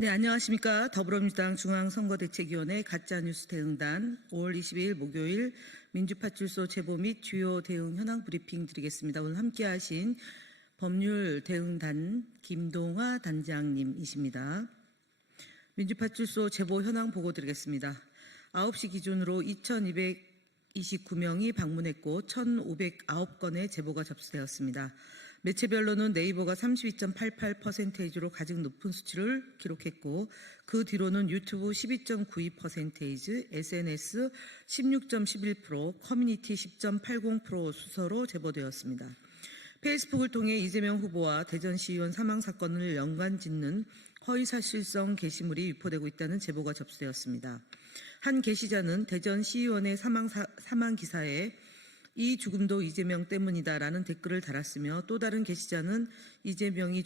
네, 안녕하십니까. 더불어민주당 중앙선거대책위원회 가짜뉴스 대응단 5월 22일 목요일 민주파출소 제보 및 주요 대응 현황 브리핑 드리겠습니다. 오늘 함께하신 법률 대응단 김동화 단장님이십니다. 민주파출소 제보 현황 보고 드리겠습니다. 9시 기준으로 2229명이 방문했고 1509건의 제보가 접수되었습니다. 매체별로는 네이버가 32.88%로 가장 높은 수치를 기록했고 그 뒤로는 유튜브 12.92%, SNS 16.11%, 커뮤니티 10.80% 순서로 제보되었습니다. 페이스북을 통해 이재명 후보와 대전시의원 사망 사건을 연관짓는 허위사실성 게시물이 유포되고 있다는 제보가 접수되었습니다. 한 게시자는 대전시의원의 사망 기사에 이 죽음도 이재명 때문이다라는 댓글을 달았으며 또 다른 게시자는 이재명이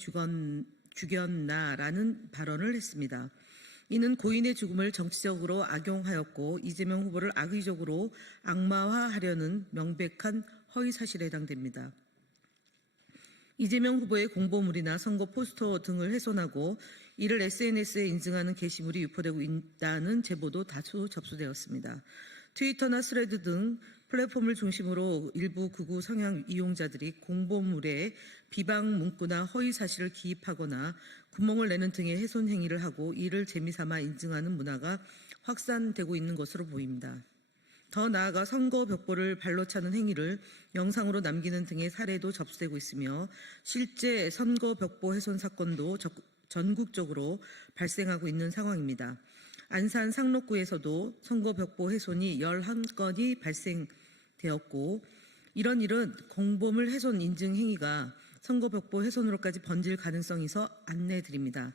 죽였나라는 발언을 했습니다. 이는 고인의 죽음을 정치적으로 악용하였고 이재명 후보를 악의적으로 악마화하려는 명백한 허위사실에 해당됩니다. 이재명 후보의 공보물이나 선거 포스터 등을 훼손하고 이를 SNS에 인증하는 게시물이 유포되고 있다는 제보도 다수 접수되었습니다. 트위터나 스레드 등 플랫폼을 중심으로 일부 극우 성향 이용자들이 공보물에 비방 문구나 허위 사실을 기입하거나 구멍을 내는 등의 훼손 행위를 하고 이를 재미삼아 인증하는 문화가 확산되고 있는 것으로 보입니다. 더 나아가 선거 벽보를 발로 차는 행위를 영상으로 남기는 등의 사례도 접수되고 있으며 실제 선거 벽보 훼손 사건도 전국적으로 발생하고 있는 상황입니다. 안산 상록구에서도 선거 벽보 훼손이 11건이 발생되었고 이런 일은 공보물 훼손 인증 행위가 선거 벽보 훼손으로까지 번질 가능성이 있어 안내드립니다.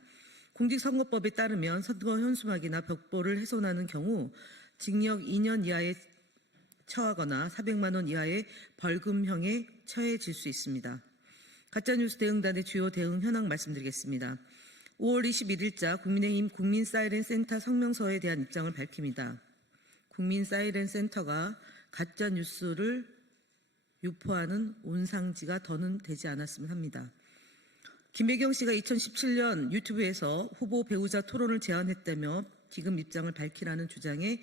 공직선거법에 따르면 선거 현수막이나 벽보를 훼손하는 경우 징역 2년 이하에 처하거나 400만 원 이하의 벌금형에 처해질 수 있습니다. 가짜뉴스 대응단의 주요 대응 현황 말씀드리겠습니다. 5월 21일자 국민의힘 국민사이렌센터 성명서에 대한 입장을 밝힙니다. 국민사이렌센터가 가짜뉴스를 유포하는 온상지가 더는 되지 않았으면 합니다. 김혜경 씨가 2017년 유튜브에서 후보 배우자 토론을 제안했다며 지금 입장을 밝히라는 주장에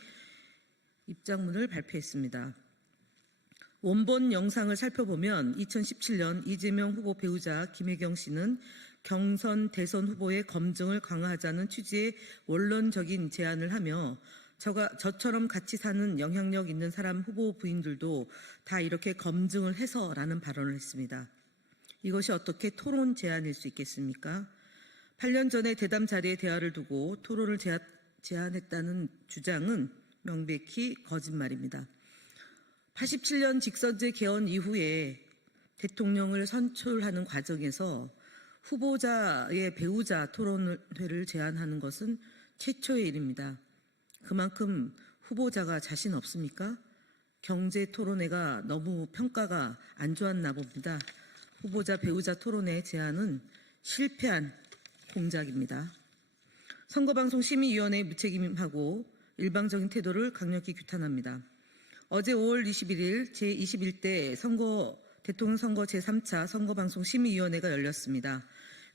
입장문을 발표했습니다. 원본 영상을 살펴보면 2017년 이재명 후보 배우자 김혜경 씨는 경선 대선 후보의 검증을 강화하자는 취지의 원론적인 제안을 하며 저처럼 같이 사는 영향력 있는 사람 후보 부인들도 다 이렇게 검증을 해서라는 발언을 했습니다. 이것이 어떻게 토론 제안일 수 있겠습니까? 8년 전에 대담 자리에 대화를 두고 토론을 제안했다는 주장은 명백히 거짓말입니다. 87년 직선제 개헌 이후에 대통령을 선출하는 과정에서 후보자의 배우자 토론회를 제안하는 것은 최초의 일입니다. 그만큼 후보자가 자신 없습니까? 경제 토론회가 너무 평가가 안 좋았나 봅니다. 후보자 배우자 토론회 제안은 실패한 공작입니다. 선거방송심의위원회의 무책임하고 일방적인 태도를 강력히 규탄합니다. 어제 5월 21일 제21대 대통령 선거 제3차 선거방송심의위원회가 열렸습니다.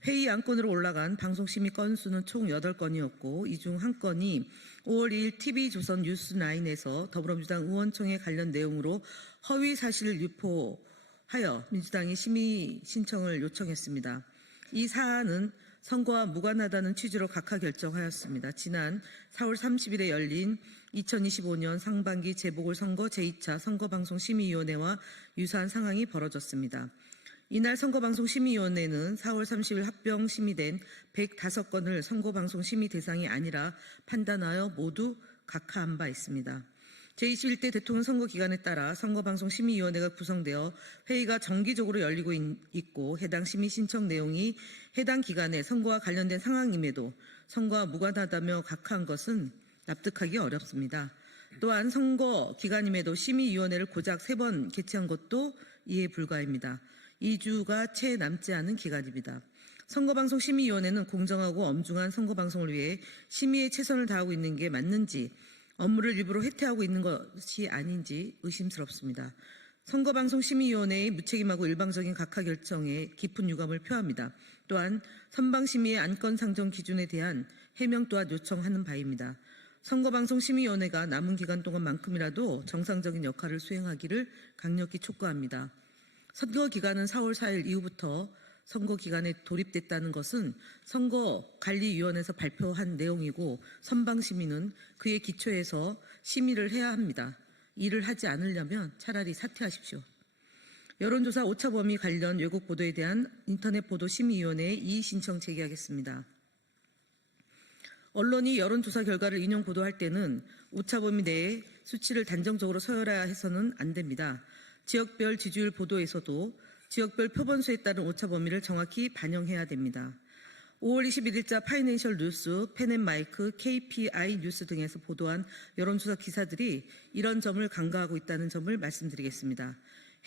회의 안건으로 올라간 방송심의 건수는 총 8건이었고 이 중 한 건이 5월 2일 TV조선 뉴스9에서 더불어민주당 의원총회 관련 내용으로 허위 사실을 유포하여 민주당이 심의 신청을 요청했습니다. 이 사안은 선거와 무관하다는 취지로 각하 결정하였습니다. 지난 4월 30일에 열린 2025년 상반기 재보궐선거 제2차 선거방송심의위원회와 유사한 상황이 벌어졌습니다. 이날 선거방송심의위원회는 4월 30일 합병 심의된 105건을 선거방송심의 대상이 아니라 판단하여 모두 각하한 바 있습니다. 제21대 대통령 선거 기간에 따라 선거방송심의위원회가 구성되어 회의가 정기적으로 열리고 있고 해당 심의 신청 내용이 해당 기간에 선거와 관련된 상황임에도 선거와 무관하다며 각하한 것은 납득하기 어렵습니다. 또한 선거 기간임에도 심의위원회를 고작 3번 개최한 것도 이해 불가입니다. 2주가 채 남지 않은 기간입니다. 선거방송심의위원회는 공정하고 엄중한 선거방송을 위해 심의에 최선을 다하고 있는 게 맞는지 업무를 일부러 해태하고 있는 것이 아닌지 의심스럽습니다. 선거방송심의위원회의 무책임하고 일방적인 각하 결정에 깊은 유감을 표합니다. 또 또한 선방심의의 안건 상정 기준에 대한 해명 또한 요청하는 바입니다. 선거방송심의위원회가 남은 기간 동안만큼이라도 정상적인 역할을 수행하기를 강력히 촉구합니다. 선거 기간은 4월 4일 이후부터 선거 기간에 돌입됐다는 것은 선거관리위원회에서 발표한 내용이고 선방심의는 그에 기초해서 심의를 해야 합니다. 이를 하지 않으려면 차라리 사퇴하십시오. 여론조사 오차 범위 관련 왜곡 보도에 대한 인터넷 보도 심의위원회에 이의 신청 제기하겠습니다. 언론이 여론조사 결과를 인용 보도할 때는 오차 범위 내에 수치를 단정적으로 서열해야 해서는 안 됩니다. 지역별 지지율 보도에서도 지역별 표본수에 따른 오차 범위를 정확히 반영해야 됩니다. 5월 21일자 파이낸셜 뉴스, 펜앤마이크, KPI 뉴스 등에서 보도한 여론조사 기사들이 이런 점을 간과하고 있다는 점을 말씀드리겠습니다.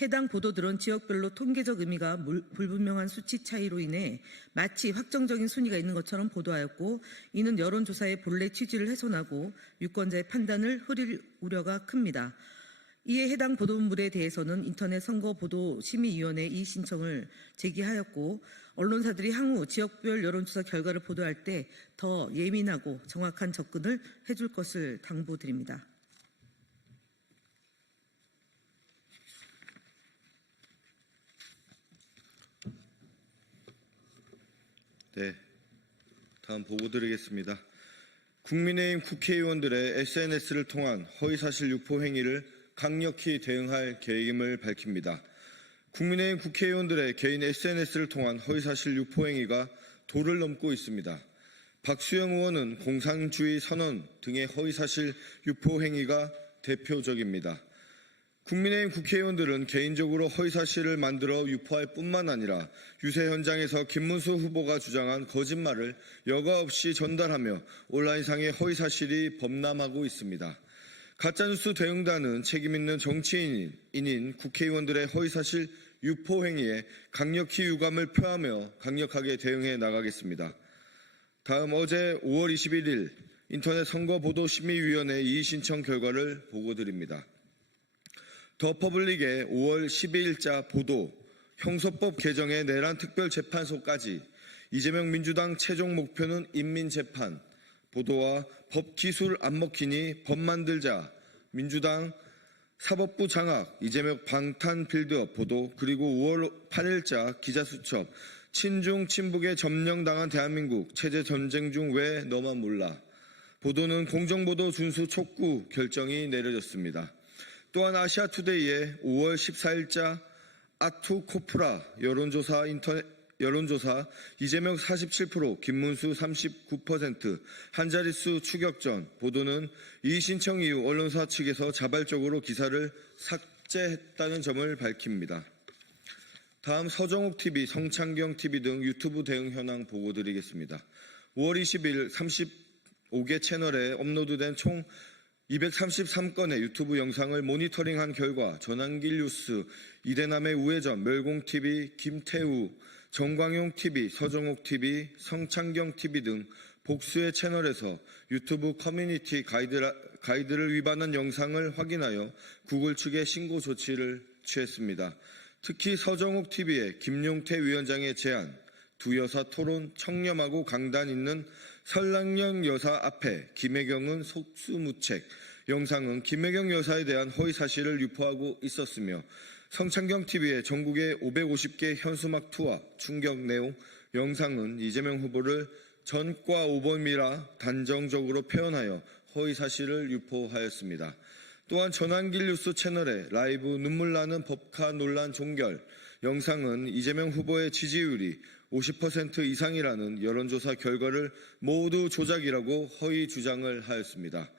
해당 보도들은 지역별로 통계적 의미가 불분명한 수치 차이로 인해 마치 확정적인 순위가 있는 것처럼 보도하였고, 이는 여론조사의 본래 취지를 훼손하고 유권자의 판단을 흐릴 우려가 큽니다. 이에 해당 보도물에 대해서는 인터넷 선거보도심의위원회에 이 신청을 제기하였고, 언론사들이 향후 지역별 여론조사 결과를 보도할 때 더 예민하고 정확한 접근을 해줄 것을 당부드립니다. 네, 다음 보고 드리겠습니다. 국민의힘 국회의원들의 SNS를 통한 허위사실 유포 행위를 강력히 대응할 계획임을 밝힙니다. 국민의힘 국회의원들의 개인 SNS를 통한 허위사실 유포 행위가 도를 넘고 있습니다. 박수영 의원은 공산주의 선언 등의 허위사실 유포 행위가 대표적입니다. 국민의힘 국회의원들은 개인적으로 허위사실을 만들어 유포할 뿐만 아니라 유세 현장에서 김문수 후보가 주장한 거짓말을 여과 없이 전달하며 온라인상의 허위사실이 범람하고 있습니다. 가짜뉴스 대응단은 책임있는 정치인인 국회의원들의 허위사실 유포 행위에 강력히 유감을 표하며 강력하게 대응해 나가겠습니다. 다음 어제 5월 21일 인터넷 선거보도심의위원회 이의 신청 결과를 보고드립니다. 더 퍼블릭의 5월 12일자 보도, 형소법 개정의 내란 특별재판소까지 이재명 민주당 최종 목표는 인민재판, 보도와 법 기술 안 먹히니 법 만들자, 민주당 사법부 장악, 이재명 방탄 빌드업 보도, 그리고 5월 8일자 기자수첩, 친중 친북에 점령당한 대한민국, 체제 전쟁 중 왜 너만 몰라. 보도는 공정보도 준수 촉구 결정이 내려졌습니다. 또한 아시아투데이의 5월 14일자 아투코프라 여론조사 이재명 47%, 김문수 39% 한자릿수 추격전 보도는 이의 신청 이후 언론사 측에서 자발적으로 기사를 삭제했다는 점을 밝힙니다. 다음 서정옥TV, 성창경TV 등 유튜브 대응 현황 보고드리겠습니다. 5월 20일 35개 채널에 업로드된 총 233건의 유튜브 영상을 모니터링한 결과 전환길 뉴스, 이대남의 우회전, 멸공TV, 김태우, 정광용TV, 서정옥TV, 성창경TV 등 복수의 채널에서 유튜브 커뮤니티 가이드를 위반한 영상을 확인하여 구글 측에 신고 조치를 취했습니다. 특히 서정옥TV의 김용태 위원장의 제안, 두 여사 토론 청렴하고 강단 있는 설랑령 여사 앞에 김혜경은 속수무책 영상은 김혜경 여사에 대한 허위사실을 유포하고 있었으며, 성창경TV의 전국의 550개 현수막 투하 충격 내용 영상은 이재명 후보를 전과 오범이라 단정적으로 표현하여 허위사실을 유포하였습니다. 또한 전환길 뉴스 채널의 라이브 눈물나는 법카 논란 종결 영상은 이재명 후보의 지지율이 50% 이상이라는 여론조사 결과를 모두 조작이라고 허위 주장을 하였습니다.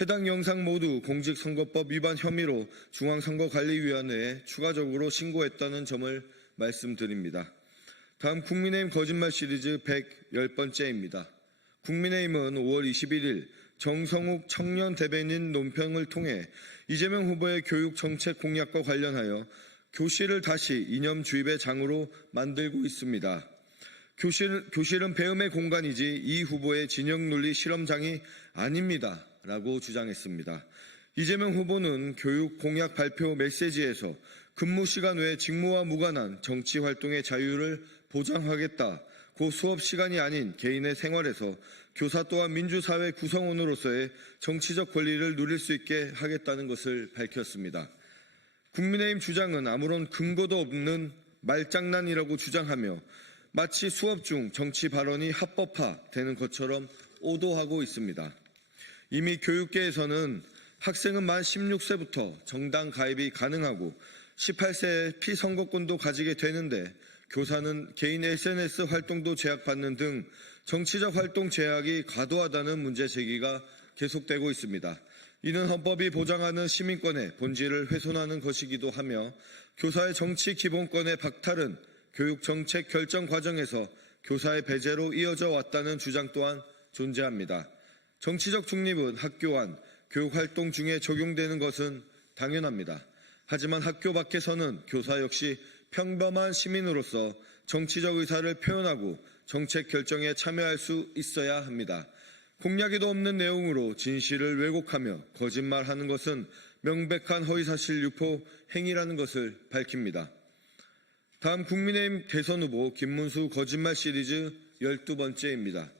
해당 영상 모두 공직선거법 위반 혐의로 중앙선거관리위원회에 추가적으로 신고했다는 점을 말씀드립니다. 다음 국민의힘 거짓말 시리즈 110번째입니다. 국민의힘은 5월 21일 정성욱 청년 대변인 논평을 통해 이재명 후보의 교육 정책 공약과 관련하여 교실을 다시 이념 주입의 장으로 만들고 있습니다. 교실은 배움의 공간이지 이 후보의 진영 논리 실험장이 아닙니다. 라고 주장했습니다. 이재명 후보는 교육 공약 발표 메시지에서 근무 시간 외 직무와 무관한 정치 활동의 자유를 보장하겠다, 고 수업 시간이 아닌 개인의 생활에서 교사 또한 민주사회 구성원으로서의 정치적 권리를 누릴 수 있게 하겠다는 것을 밝혔습니다. 국민의힘 주장은 아무런 근거도 없는 말장난이라고 주장하며 마치 수업 중 정치 발언이 합법화되는 것처럼 오도하고 있습니다. 이미 교육계에서는 학생은 만 16세부터 정당 가입이 가능하고 18세에 피선거권도 가지게 되는데 교사는 개인 SNS 활동도 제약받는 등 정치적 활동 제약이 과도하다는 문제 제기가 계속되고 있습니다. 이는 헌법이 보장하는 시민권의 본질을 훼손하는 것이기도 하며 교사의 정치 기본권의 박탈은 교육 정책 결정 과정에서 교사의 배제로 이어져 왔다는 주장 또한 존재합니다. 정치적 중립은 학교 안 교육 활동 중에 적용되는 것은 당연합니다. 하지만 학교 밖에서는 교사 역시 평범한 시민으로서 정치적 의사를 표현하고 정책 결정에 참여할 수 있어야 합니다. 공약에도 없는 내용으로 진실을 왜곡하며 거짓말하는 것은 명백한 허위사실 유포 행위라는 것을 밝힙니다. 다음 국민의힘 대선 후보 김문수 거짓말 시리즈 12번째입니다.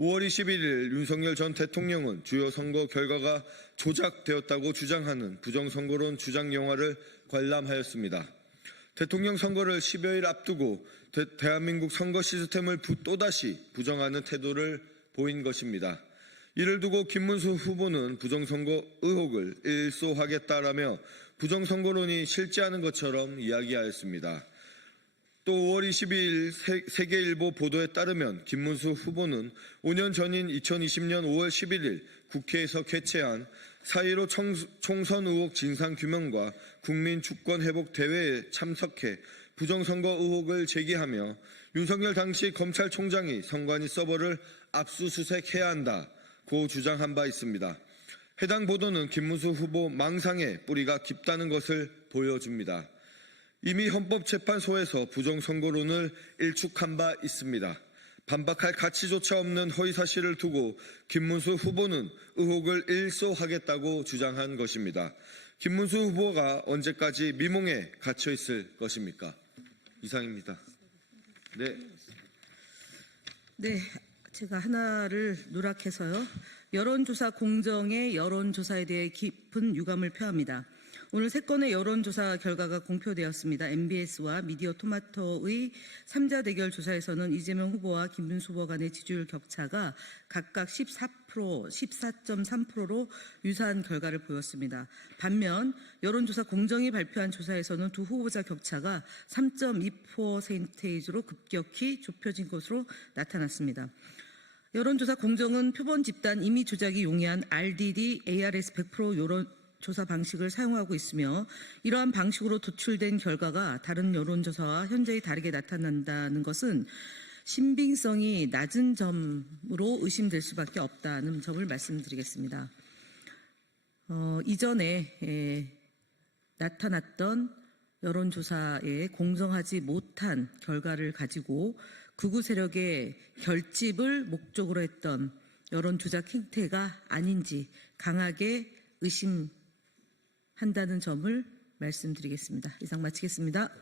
5월 21일 윤석열 전 대통령은 주요 선거 결과가 조작되었다고 주장하는 부정선거론 주장 영화를 관람하였습니다. 대통령 선거를 10여일 앞두고 대한민국 선거 시스템을 또다시 부정하는 태도를 보인 것입니다. 이를 두고 김문수 후보는 부정선거 의혹을 일소하겠다라며 부정선거론이 실제하는 것처럼 이야기하였습니다. 또 5월 22일 세계일보 보도에 따르면 김문수 후보는 5년 전인 2020년 5월 11일 국회에서 개최한 4.15 총선 의혹 진상규명과 국민주권회복대회에 참석해 부정선거 의혹을 제기하며 윤석열 당시 검찰총장이 선관위 서버를 압수수색해야 한다고 주장한 바 있습니다. 해당 보도는 김문수 후보 망상에 뿌리가 깊다는 것을 보여줍니다. 이미 헌법재판소에서 부정선거론을 일축한 바 있습니다. 반박할 가치조차 없는 허위사실을 두고 김문수 후보는 의혹을 일소하겠다고 주장한 것입니다. 김문수 후보가 언제까지 미몽에 갇혀 있을 것입니까? 이상입니다. 네, 제가 하나를 누락해서요. 여론조사 공정의 여론조사에 대해 깊은 유감을 표합니다. 오늘 3건의 여론조사 결과가 공표되었습니다. MBS와 미디어 토마토의 3자 대결 조사에서는 이재명 후보와 김문수 후보 간의 지지율 격차가 각각 14%, 14.3%로 유사한 결과를 보였습니다. 반면 여론조사 공정이 발표한 조사에서는 두 후보자 격차가 3.2%로 급격히 좁혀진 것으로 나타났습니다. 여론조사 공정은 표본 집단 임의 조작이 용이한 RDD, ARS 100% 여론조사 방식을 사용하고 있으며 이러한 방식으로 도출된 결과가 다른 여론조사와 현저히 다르게 나타난다는 것은 신빙성이 낮은 점으로 의심될 수밖에 없다는 점을 말씀드리겠습니다. 이전에 나타났던 여론조사에 공정하지 못한 결과를 가지고 극우 세력의 결집을 목적으로 했던 여론조작 행태가 아닌지 강하게 의심한다는 점을 말씀드리겠습니다. 이상 마치겠습니다.